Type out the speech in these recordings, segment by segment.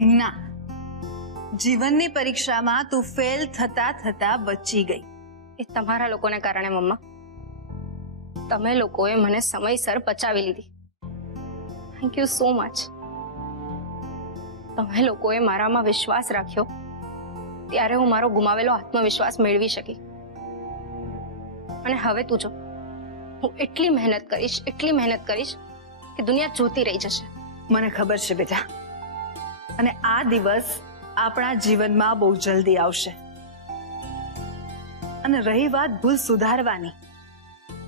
ના, જીવનની પરીક્ષામાં તું ફેલ થતા થતા બચી ગઈ. એ તમારા લોકોને કારણે મમ્મા. તમે લોકોએ મને સમયસર બચાવી લીધી. Thank you so much. તમે લોકોએ મારામાં વિશ્વાસ રાખ્યો ત્યારે હું મારો ગુમાવેલો આત્મવિશ્વાસ મેળવી શકી. અને હવે તું જો, હું એટલી મહેનત કરીશ કે દુનિયા જોતી રહી જશે. મને ખબર છે બેટા, અને આ દિવસ આપણા જીવનમાં બહુ જલ્દી આવશે. અને રહી વાત ભૂલ સુધારવાની,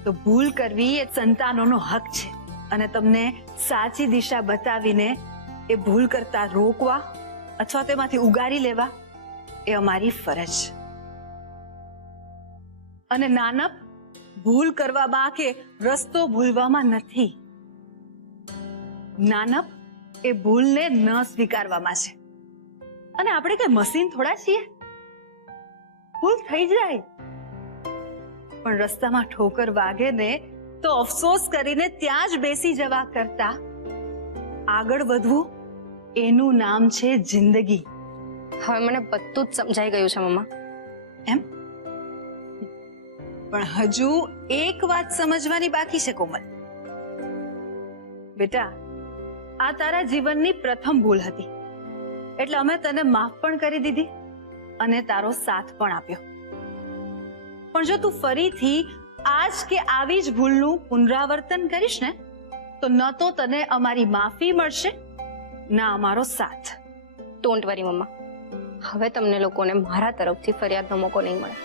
તો ભૂલ કરવી એ સંતાનોનો હક છે. અને તમને સાચી દિશા બતાવીને એ ભૂલ કરતા રોકવા અથવા તેમાંથી ઉગારી લેવા એ અમારી ફરજ. અને નાનપ ભૂલ કરવામાં કે રસ્તો ભૂલવામાં નથી. નાનપ એ ભૂલને ન સ્વીકારવામાં છે. અને આપણે કઈ મશીન થોડા છીએ. ભૂલ થઈ જાય, પણ રસ્તામાં ઠોકર વાગે ને તો અફસોસ કરીને ત્યાં જ બેસી જવા કરતા આગળ વધવું, એનું નામ છે જિંદગી. હવે મને બધું જ સમજાઈ ગયું છે મમ્મા. એમ? પણ હજુ એક વાત સમજવાની બાકી છે કોમલ. બેટા, આ તારા જીવનની પ્રથમ ભૂલ હતી, એટલે અમે તને માફ પણ કરી દીધી અને તારો સાથ પણ આપ્યો. પણ જો તું ફરીથી આજ કે આવી જ ભૂલનું પુનરાવર્તન કરીશ ને, તો ન તો તને અમારી માફી મળશે, ના અમારો સાથ. ડોન્ટ વરી મમ્મા, હવે તમને લોકોને મારા તરફથી ફરિયાદનો મોકો નહીં મળે.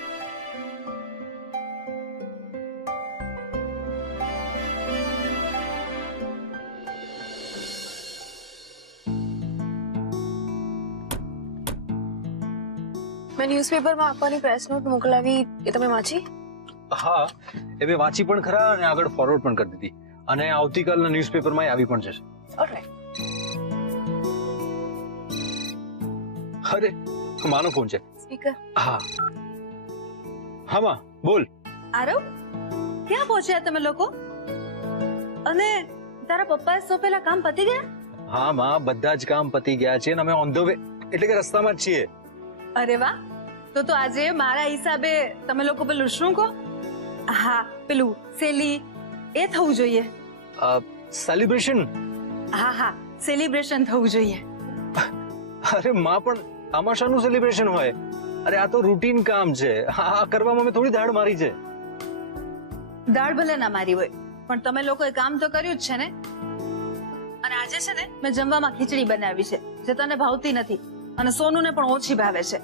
મેં ન્યૂઝપેપરમાં આપવાની પ્રેસ નોટ મોકલાવી, એ તમે વાંચી? હા, એ મેં વાંચી પણ ખરા અને આગળ ફોરવર્ડ પણ કરી દીધી. અને આવતીકાલના ન્યૂઝપેપરમાં આવી પણ જશે. ઓલરાઈટ. અરે, માનો ફોન છે. સ્પીકર. હા હા માં, બોલ. આરવ, ક્યાં પહોંચ્યા તમે લોકો? અને તારા પપ્પાએ સોંપેલા કામ પતી ગયા? હા માં, બધા જ કામ પતી ગયા છે અને અમે ઓન ધ વે, એટલે કે રસ્તામાં જ છીએ. અરે વાહ, તો આજે મારા હિસાબે તમે લોકો પેલું શું કહો? હા, પેલું સેલી એ થવું જોઈએ. સેલિબ્રેશન. હા હા, સેલિબ્રેશન થવું જોઈએ. અરે માં, પણ આમાં શાનું સેલિબ્રેશન હોય? અરે આ તો રૂટીન કામ છે. આ કરવામાં મેં થોડી દાડ મારી છે. દાળ ભલે ના મારી હોય, પણ તમે લોકોએ કામ તો કર્યું જ છે ને. અને આજે છે ને, મેં જમવામાં ખીચડી બનાવી છે, જે તને ભાવતી નથી અને સોનુને પણ ઓછી ભાવે છે.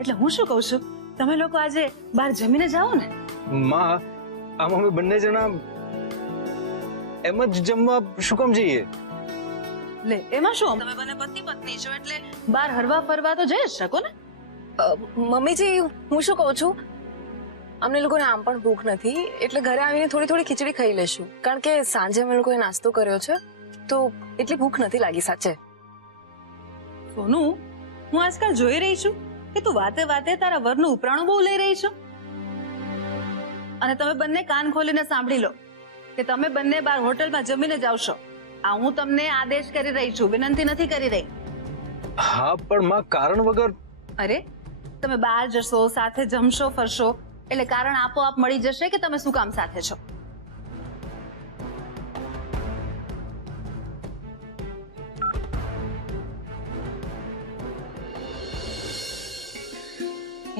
એટલે હું શું કહું છું, તમે લોકો આજે બહાર જમીને જાઓ ને. માં, આમ અમે બંને જણા એમ જ જમવા શું કામ જઈએ? લે, એમાં શું, તમે બંને પતિ પત્ની છો એટલે બહાર હરવા ફરવા તો જઈ જ શકો ને. મમ્મીજી, હું શું કહું છું, અમને લોકોને આમ પણ ભૂખ નથી, એટલે ઘરે આવીને થોડી થોડી ખીચડી ખાઈ લેશું. કારણ કે સાંજે અમે લોકોએ નાસ્તો કર્યો છે, તો એટલી ભૂખ નથી લાગી સાચે. સોનુ, હું આજકાલ જોઈ રહી છું કે તું વાતે વાતે તારા વરનું ઉપરાણું બહુ લઈ રહી છો. અને તમે બંને કાન ખોલીને સાંભળી લો કે તમે બંને બાર હોટલમાં જમીને જ આવશો. આ હું તમને આદેશ કરી રહી છું, વિનંતી નથી કરી રહી. હા, પણ માં કારણ વગર. અરે, તમે બહાર જશો, સાથે જમશો ફરશો, એટલે કારણ આપોઆપ મળી જશે કે તમે શું કામ સાથે છો.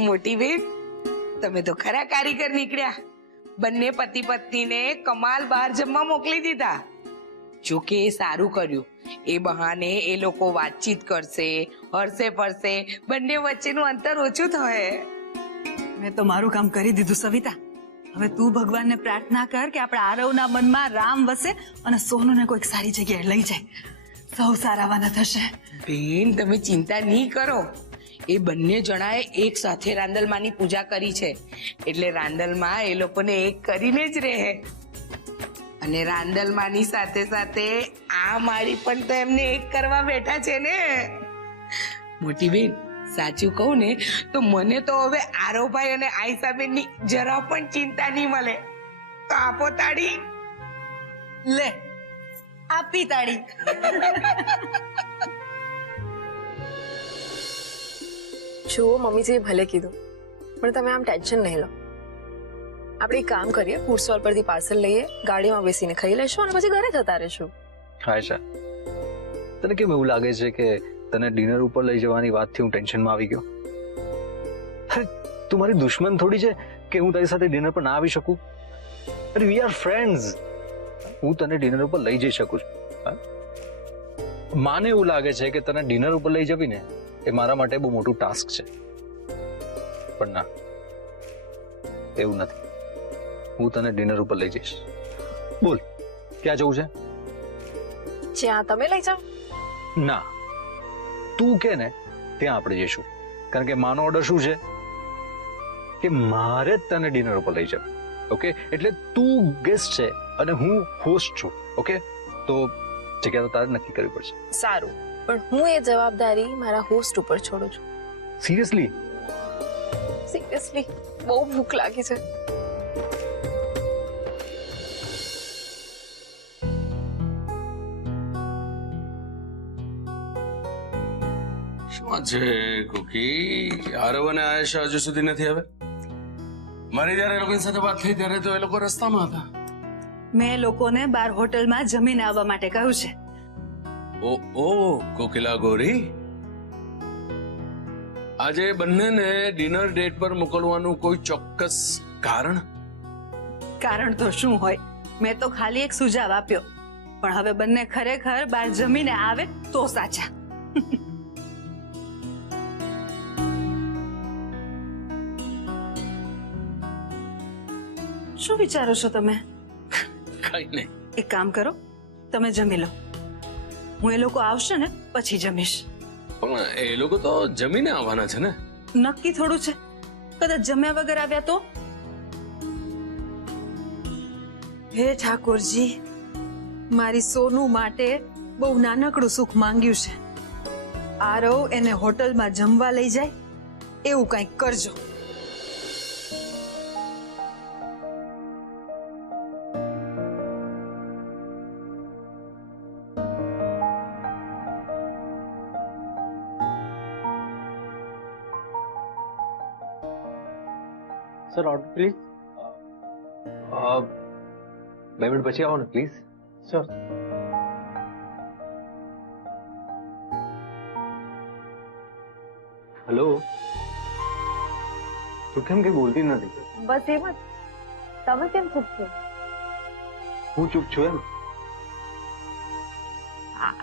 મોટી બેન, તમે તો ખરા કારીગર નીકળ્યા. બંને પતિ પત્નીને કમાલ બહાર જમવા મોકલી દીધા. જોકે એ સારું કર્યું. એ બહાને એ લોકો વાતચીત કરશે, હરશે ફરશે, બંને વચ્ચેનું અંતર ઓછું થશે. મેં તો મારું કામ કરી દીધું સવિતા. હવે તું ભગવાનને પ્રાર્થના કર કે આપણા આરવના મનમાં રામ વસે અને સોનુને કોઈક સારી જગ્યાએ લઈ જાય. સૌ સારાવાના થશે. બેન, તમે ચિંતા નહીં કરો. એ બંને જણાએ એક સાથે રાંદલમાની પૂજા કરી છે, એટલે રાંદલમાં એ લોકોને એક કરીને જ રહે. અને રાંદલમાની સાથે સાથે આ માળી પણ તો એમને એક કરવા બેઠા છે ને. મોટી બેન, સાચું કહું ને તો મને તો હવે આરોભાઈ અને આઈસાબેનની જરા પણ ચિંતા નહીં મળે. તો આપો તાળી. લે, આપી તાળી. જુઓ મમ્મીજીએ ભલે કીધું પણ તમે આમ ટેન્શન નહીં લો. આપણે એક કામ કરીએ, ફૂડ સ્ટોલ પરથી પાર્સલ લઈએ, ગાડીમાં બેસીને ખાઈ લેશું અને પછી ઘરે જતા રહેશું. આયશા, તને કેમ એવું લાગે છે કે તને ડિનર ઉપર લઈ જવાની વાતથી હું ટેન્શનમાં આવી ગયો? અરે તું મારી દુશ્મન થોડી છે કે હું તારી સાથે ડિનર પર ના આવી શકું? અરે વી આર ફ્રેન્ડ્સ. હું તને ડિનર ઉપર લઈ જઈ શકું છું. હા? માને એવું લાગે છે કે તને ડિનર ઉપર લઈ જવી ને એ મારા માટે બહુ મોટું ટાસ્ક છે, પણ ના, એવું નથી. હું તને ડિનર ઉપર લઈ જઈશ. બોલ, ક્યાં જવું છે? જ્યાં તમે લઈ જાઓ. ના, તું કે ને ત્યાં આપણે જઈશું. કારણ કે માનો ઓર્ડર શું છે કે મારે જ તને ડિનર ઉપર લઈ જવું. ઓકે, એટલે તું ગેસ્ટ છે અને હું હોસ્ટ છું. ઓકે, તો જગ્યા તો તારે નક્કી કરવી પડશે. સારું, પણ હું એ જવાબદારી મારા હોસ્ટ ઉપર છોડું છું. સિરિયસલી? સિરિયસલી બહુ ભૂખ લાગી છે. શું છે કુકી? આરવ અને આયેશા હજુ સુધી નથી આવે? મારી જયારે એ લોકોની સાથે વાત થઈ ત્યારે તો એ લોકો રસ્તામાં હતા. મેં લોકોને બાર હોટલમાં જમીને આવવા માટે કહ્યું છે. ઓ કોકિલા ગોરી, આજે બંનેને ડિનર ડેટ પર મોકલવાનું કોઈ ચોક્કસ કારણ? કારણ તો શું હોય, મેં તો ખાલી એક સુઝાવ આપ્યો, પણ હવે બંને ખરેખર બહાર જમીને આવે તો સાચા. શું વિચારો છો તમે? કઈ નહીં. એક કામ કરો, તમે જમી લો, હું એ લોકો આવશે ને પછી જમીશ. પણ એ લોકો તો જમીને આવવાના છે ને? નક્કી થોડું છે, કદાચ જમ્યા વગર આવ્યા તો? હે ઠાકોરજી, મારી સોનુ માટે બહુ નાનકડું સુખ માંગ્યું છે. આરવ એને હોટલમાં જમવા લઈ જાય એવું કંઈક કરજો. Sir, order please. 2 મિનિટ પછી આવો ને પ્લીઝ. સર. હેલો, તું કેમ કઈ બોલતી નથી? બસ એમ જ. તમે કેમ ચૂપ છો? હું ચૂપ છું એમ?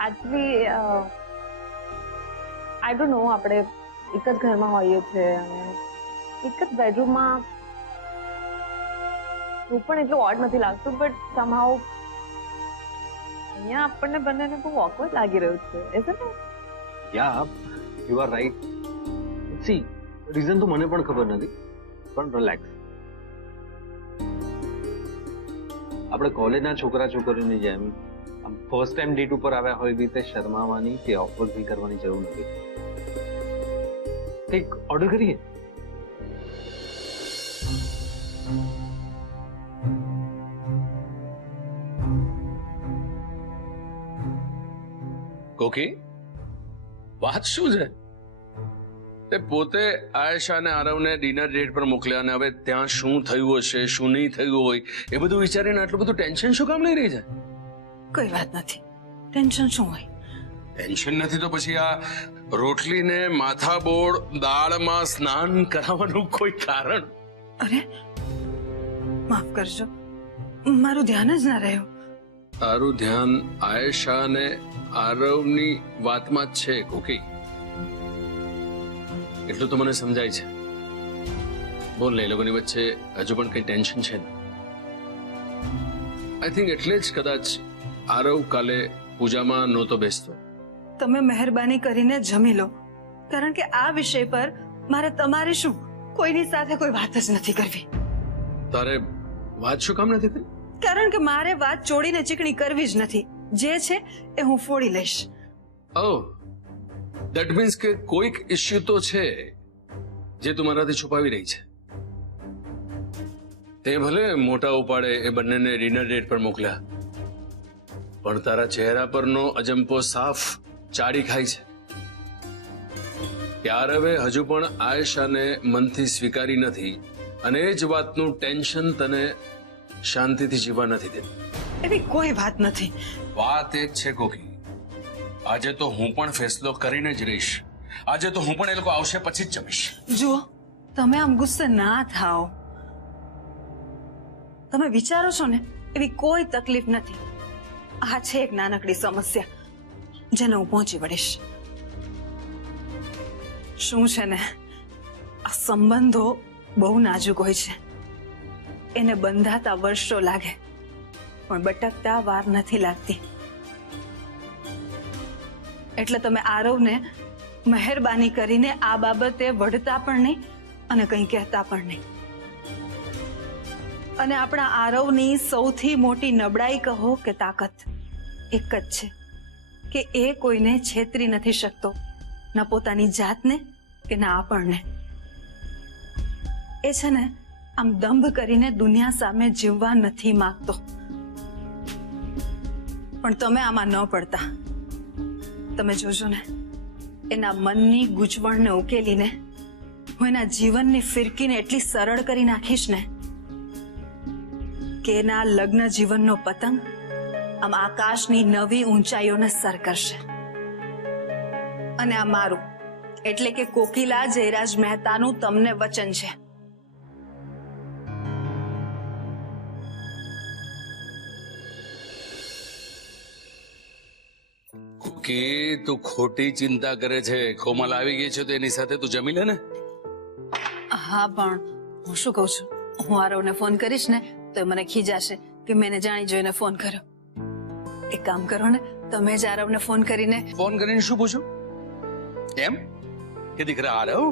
એકચ્યુઅલી આઈ ડોન્ટ નો, આપણે એક જ ઘરમાં હોઈએ છીએ અને એક જ બેડરૂમમાં હું પણ એટલું ઓડ નથી લાગતું, બટ સમહાઉ અહીંયા આપણને બંનેને બહુ ઓકવર્ડ લાગી રહ્યું છે. Isn't it? Yeah, you are right. C, reason તો મને પણ ખબર નથી, પણ રિલેક્સ. આપણે કોલેજના છોકરા છોકરીની જેમ ફર્સ્ટ ટાઈમ ડેટ ઉપર આવ્યા હોય રીતે શરમાવાની કે ઓકવર્ડ ફીલ કરવાની જરૂર નથી. એક ઓર્ડર કરીએ? કોકી, વાત શું છે? તે પોતે આયેશા અને આરવને ડિનર ડેટ પર મોકલ્યા અને હવે ત્યાં શું થયું હશે, શું નહીં થયું હોય એ બધું વિચારીને આટલું બધું ટેન્શન શું કામ લઈ રહી છે? કોઈ વાત નથી, ટેન્શન શું હોય? ટેન્શન નથી તો પછી આ રોટલીને માથાબોળ દાળમાં સ્નાન કરાવવાનું કોઈ કારણ? અરે માફ કરજો, મારું ધ્યાન જ ના રહ્યું. તારું ધ્યાન આયેશા અને આરવની વાતમાં જ છે કોકી, એટલું તો મને સમજાય છે. બોલ ને, એ લોકોની વચ્ચે હજુ પણ કઈ ટેન્શન છે ને? આઈ થિંક એટલે જ કદાચ આરવ કાલે પૂજામાં નહોતો બેસતો. તમે મહેરબાની કરીને જમી લો, કારણ કે આ વિષય પર મારે તમારે શું કોઈની સાથે કોઈ વાત જ નથી કરવી. તારે વાત શું કામ નથી કરી? કારણ કે મારે વાત ચોડીને ચીકણી કરવી જ નથી. જે છે એ હું ફોડી લઈશ. ઓહ, ધેટ મીન્સ કે કોઈક ઇશ્યુ તો છે જે તું મારાથી છુપાવી રહી છે. તે ભલે મોટા ઉપાડે એ બંનેને ડિનર ડેટ પર મોકલ્યા, પણ તારા ચહેરા પરનો અજંપો સાફ ચાડી ખાય છે. કે આરવે હજુ પણ આયેશાને મનથી સ્વીકારી નથી અને એ જ વાતનું ટેન્શન તને શાંતિથી જીવવા નથી દેતું. એવી કોઈ વાત નથી. વાત એ જ છે કોકી, આજે તો હું પણ ફેસલો કરીને જ રહીશ. આજે તો હું પણ એ લોકો આવશે પછી જ જમીશ. જુઓ, તમે આમ ગુસ્સે ના થાઓ. તમે વિચારો છો ને એવી કોઈ તકલીફ નથી. આ છે એક નાનકડી સમસ્યા જેને હું પહોંચી વળીશ. શું છે ને, આ સંબંધો બહુ નાજુક હોય છે. એને બંધાતા વર્ષો લાગે પણ બટકતા વાર નથી લાગતી. એટલે તમે આરવને મહેરબાની કરીને આ બાબતે વઢતા પણ નહીં અને કંઈ કહેતા પણ નહીં. અને આપણા આરવની સૌથી મોટી નબળાઈ કહો કે તાકાત એક જ છે કે એ કોઈને છેતરી નથી શકતો, ન પોતાની જાતને કે ના આપણને. એ છે ને આમ દંભ કરીને દુનિયા સામે જીવવા નથી માંગતો. પણ તમે આમાં ન પડતા. તમે જોજો ને, એના મનની ગૂંચવણને ઉકેલીને હું એના જીવનની ફિરકીને એટલી સરળ કરી નાખીશ ને કે એના લગ્ન જીવનનો પતંગ આમ આકાશની નવી ઊંચાઈઓને સર કરશે. અને આ મારું એટલે કે કોકિલા જયરાજ મહેતાનું તમને વચન છે. કે તું ખોટી ચિંતા કરે છે. કોમલ આવી ગઈ છે તો એની સાથે તું જમી લે ને. હા, પણ હું શું કહું છું, હું આરવને ફોન કરીશ ને તો એ મને ખીજાશે કે મેં એને જાણી જોઈને ફોન કર્યો. એક કામ કરો ને, તમે જ આરવને ફોન કરીને શું પૂછું? એમ કે દીકરા આરવ,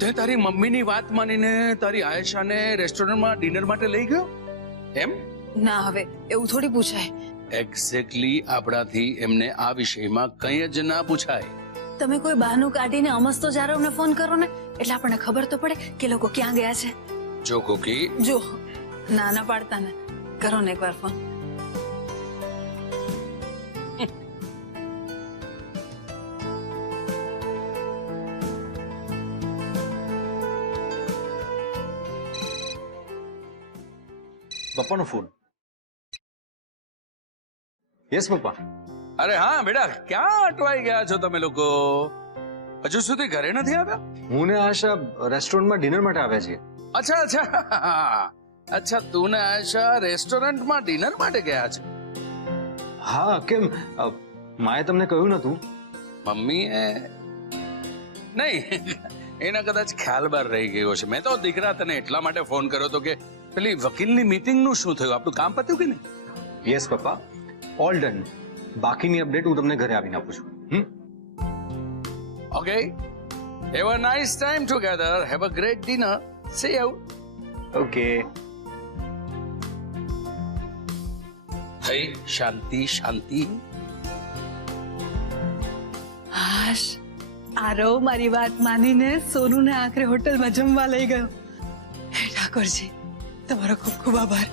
તે તારી મમ્મીની વાત માનીને તારી આયેશાને રેસ્ટોરન્ટમાં ડિનર માટે લઈ ગયો એમ? ના, હવે એવું થોડી પૂછાય. એક્ઝેક્ટલી આપણાથી એમને આ વિષયમાં કંઈ જ ના પૂછાય. તમે કોઈ બહાનું કાઢીને અમસ્તો જ આરવને ફોન કરો ને એટલે આપણને ખબર તો પડે કે લોકો ક્યાં ગયા છે. જો કોકી, જો ના ના પાડતા ને, કરો ને એકવાર ફોન. પપ્પાનો ફોન. યસ પપ્પા. અરે હા બેટા, ક્યાં અટવાઈ ગયા છો તમે લોકો? હજુ સુધી ઘરે નથી આવ્યા? હું ને આશા રેસ્ટોરન્ટમાં ડિનર માટે આવ્યા છીએ. અચ્છા અચ્છા અચ્છા, તું ને આયેશા રેસ્ટોરન્ટમાં ડિનર માટે ગયા છે? હા, કેમ માએ તમને કહ્યું નતું? મમ્મીએ નહીં, એના કદાચ ખ્યાલ બહાર રહી ગયો છે. મેં તો દીકરા તને એટલા માટે ફોન કર્યો હતો કે પેલી વકીલની મીટિંગનું શું થયું? આપણું કામ પત્યું કે નહીં? યસ પપ્પા, ઓલ ડન. બાકીની અપડેટ હું તમને ઘરે આવીને આપું છું. Okay, have a nice time together, have a great dinner, C you. Okay. થઈ શાંતિ શાંતિ. હાશ, આરવ મારી વાત માનીને સોનુને આખરે હોટલમાં જમવા લઈ ગયો. હે ઠાકોરજી, તમારો ખૂબ ખૂબ આભાર.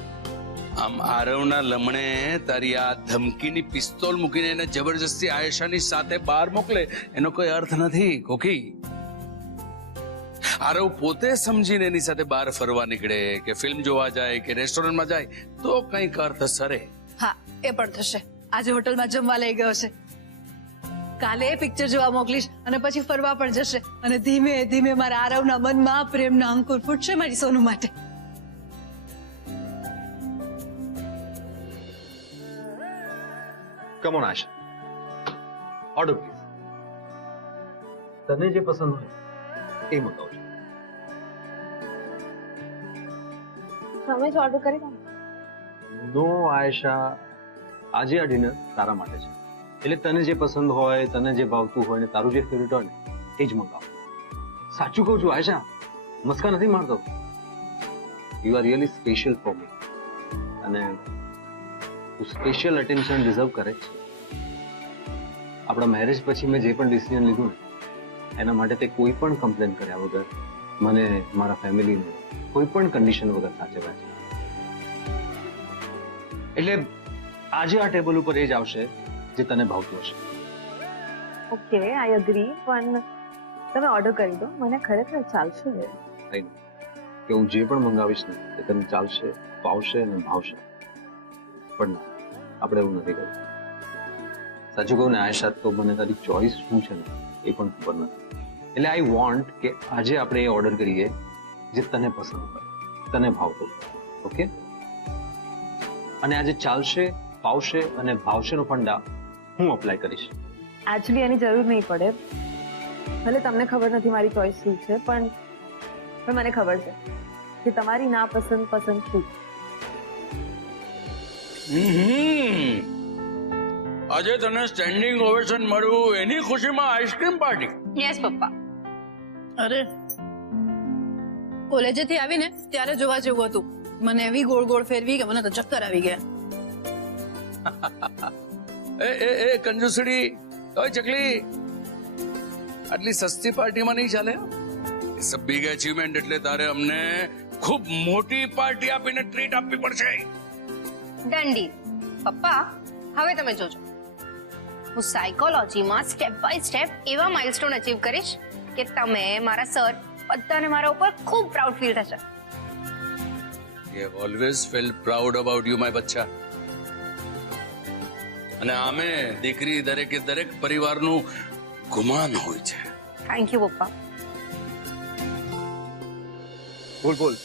આમ આરવના લમણે તારી આ ધમકીની પિસ્તોલ મૂકીને એને જબરજસ્તી આયેશાની સાથે બહાર મોકલે એનો કોઈ અર્થ નથી કોકી. આરવ પોતે સમજીને એની સાથે બહાર ફરવા નીકળે કે ફિલ્મ જોવા જાય કે રેસ્ટોરન્ટમાં જાય તો કંઈક અર્થ સરે. હા, એ પણ થશે. આજે હોટલમાં જમવા લઈ ગયો છે, કાલે પિક્ચર જોવા મોકલીશ અને પછી ફરવા પણ જશે. અને ધીમે ધીમે મારા આરવના મનમાં પ્રેમના અંકુર ફૂટશે મારી સોનુ માટે. Come on Asha, order please. તને જે પસંદ હોય એ મંગાવજો. તમે જ ઓર્ડર કરી દો. નો આયશા, આજે આ ડિનર તારા માટે છે. એટલે તને જે પસંદ હોય, તને જે ભાવતું હોય ને તારું જે ફેવરિટ હોય ને એ જ મંગાવ. સાચું કહું છું આયશા, મસ્કા નથી મારતો. You are really special for me. અને તું સ્પેશિયલ અટેન્શન ડિઝર્વ કરે છે. આપણા મેરેજ પછી મેં જે પણ ડિસિઝન લીધું ને એના માટે તે કોઈ પણ કમ્પ્લેન કર્યા વગર મને, મારા ફેમિલીને કોઈ પણ કન્ડિશન વગર સાચવ્યા છે. એટલે આજે આ ટેબલ ઉપર એ જ આવશે જે તને ભાવતું હશે. ઓકે, આઈ અગ્રી, પણ તમે ઓર્ડર કરી દો, મને ખરેખર ચાલશે. કે હું જે પણ મંગાવીશ ને એ તને ચાલશે, ફાવશે અને ભાવશે. પણ ના, આપણે એવું નથી કરવું. સાચું કહું ને આયશા, તો મને તારી ચોઈસ શું છે ને એ પણ ખબર નથી. એટલે આઈ વોન્ટ કે આજે આપણે એ ઓર્ડર કરીએ જે તને પસંદ હોય, તને ભાવતો. ઓકે? અને આજે ચાલશે, ફાવશે અને ભાવશે નો ફંડા હું અપ્લાય કરીશ. એકચ્યુઅલી એની જરૂર નહીં પડે. ભલે તમને ખબર નથી મારી ચોઈસ શું છે, પણ મને ખબર છે કે તમારી ના પસંદ પસંદ શું. આજે તને સ્ટેન્ડિંગ ઓવેશન મળ્યું એની ખુશીમાં આઈસ્ક્રીમ પાર્ટી. યસ પપ્પા. અરે કોલેજેથી આવીને ત્યારે જોવા જેવું હતું. મને એવી ગોળ ગોળ ફેરવી કે મને તો ચક્કર આવી ગયા. એ કંજુસડી, ઓય ચકલી, આટલી સસ્તી પાર્ટીમાં નહીં ચાલે. ઇટ્સ અ બિગ અચીવમેન્ટ, એટલે તારે અમને ખૂબ મોટી પાર્ટી આપીને ટ્રીટ આપવી પડશે. દંડી. પપ્પા હવે તમે જોજો, હું સાયકોલોજીમાં સ્ટેપ બાય સ્ટેપ એવા માઇલસ્ટોન અચીવ કરીશ કે તમે, મારા સર, બધાને મારા ઉપર ખૂબ પ્રાઉડ ફીલ થશે. I have always felt proud about you, my બચ્ચા. અને આમે દીકરી દરેકે દરેક પરિવારનું ગુમાન હોય છે. થેન્ક યુ પપ્પા. બોલ બોલ.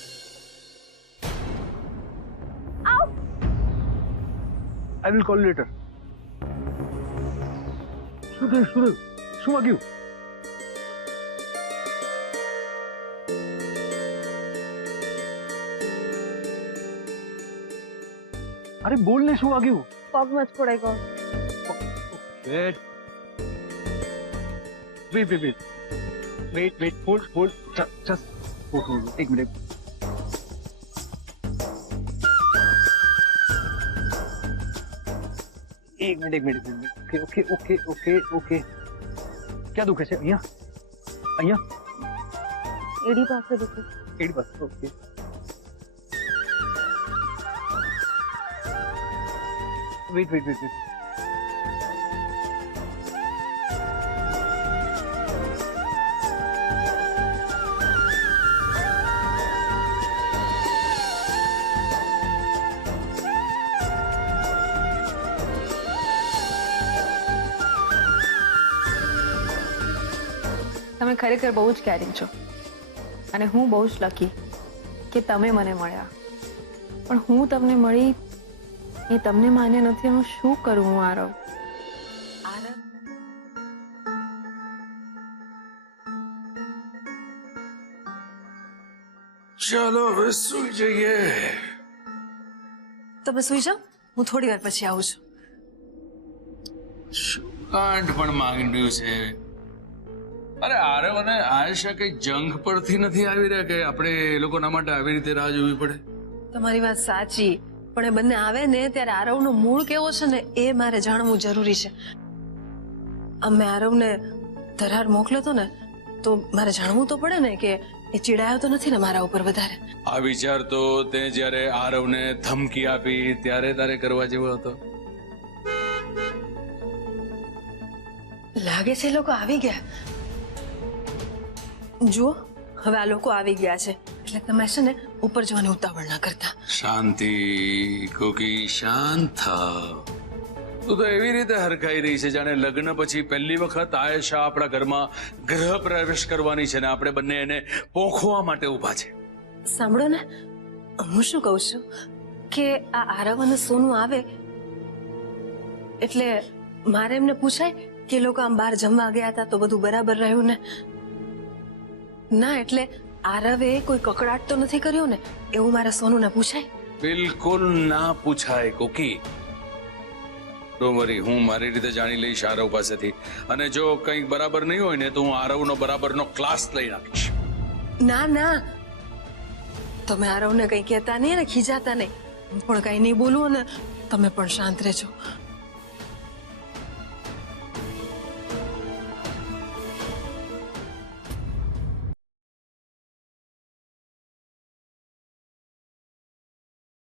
I will call letter. શું વાગ્યું? અરે બોલ ને, શું વાગ્યું? પગ મચકોડાઈ ગયો. વેટ, હોલ્ડ, જસ્ટ એક મિનિટ. એક મિનિટ. ઓકે. ક્યાં દુખે છે? અહીંયા એડી પાસે દુખે. એડી પાસે. ઓકે. વેટ. તમે ખરેખર બહુ જ કેરિંગ છો અને હું બહુ જ લકી કે તમે મને મળ્યા. પણ હું તમને મળી એ તમને માન્ય નથી. હું શું કરું? હું આરવ. ચાલો હવે સુઈ જઈએ. તમે સુઈ જાઓ, હું થોડી વાર પછી આવું છું. કાંડ પણ માંગ્યું છે. અરે આરવ અને આયશા કઈ જંગ પરથી નથી આવી રહ્યા કે આપણે એ લોકોના માટે આવી રીતે રાહ જોવી પડે? તમારી વાત સાચી, પણ એ બંને આવે ને ત્યારે આરવનો મૂળ કેવો છે ને એ મારે જાણવું જરૂરી છે. મેં આરવને ધરાર મોકલ્યો હતો ને, તો મારે જાણવું તો પડે ને કે એ ચીડાયો તો નથી ને મારા ઉપર વધારે. આ વિચાર તો તે જ્યારે આરવને ધમકી આપી ત્યારે તારે કરવા જેવો હતો. લાગે છે એ લોકો આવી ગયા. જુઓ, હવે આ લોકો આવી ગયા છે એટલે તમે છે ને ઉપર જવાની ઉતાવળ ના કરતા. શાંતિ કોકી, શાંત થાવ. તું તો એવી રીતે હરખાઈ રહી છે જાણે લગ્ન પછી પહેલી વખત આયેશા આપણા ઘરમાં ગૃહ પ્રવેશ કરવાની છે ને આપણે બંને એને પોખવા માટે ઊભા છે. સાંભળો ને, હું શું કહું છું કે આ આરવ અને સોનું આવે એટલે મારે એમને પૂછાય કે એ લોકો આમ બહાર જમવા ગયા હતા તો બધું બરાબર રહ્યું ને? ના, એટલે આરવે કોઈ કકડાટ તો નથી કર્યો ને એવું મારા સોનુને પૂછાય? બિલકુલ ના પૂછાય કોકી. ડોન્ટ વરી, હું મારી રીતે જાણી લઈશ આરવ પાસેથી, અને જો કંઈક બરાબર નહીં હોય ને તો હું આરવનો બરાબરનો ક્લાસ લઈ નાખીશ. ના, તમે આરવને કંઈ કહેતા નહીં ને ખીજાતા નહીં. હું પણ કંઈ નહીં બોલું અને તમે પણ શાંત રહેજો.